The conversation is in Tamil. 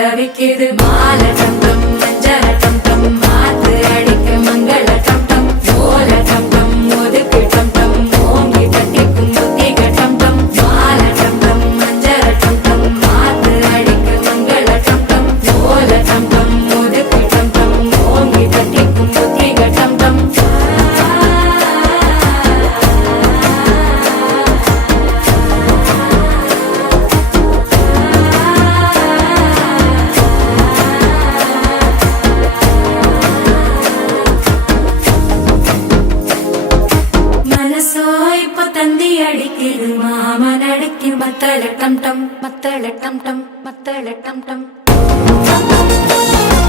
தவிக்குது மாலை டம் டம் மஞ்சள டம் டம் மாத்து அடிக்க மங்கள டம் டம் ஓல டம் டம் ஒதுக்கு டம் டம் ஓங்கி தட்டிக்கும் புத்திக டம் டம் மாலை டம் டம் மஞ்சள டம் டம் மாத்து அடிக்க மங்கள டம் டம் ஓல டம் டம் ஒதுக்கு டம் டம் ஓங்கி தட்டிக்கும் புத்திக டம் டம் தந்தி அடிக்குது மாமன் அடிக்கு மத்தள டம் டம் மத்தள டம் டம் மத்தள டம் டம்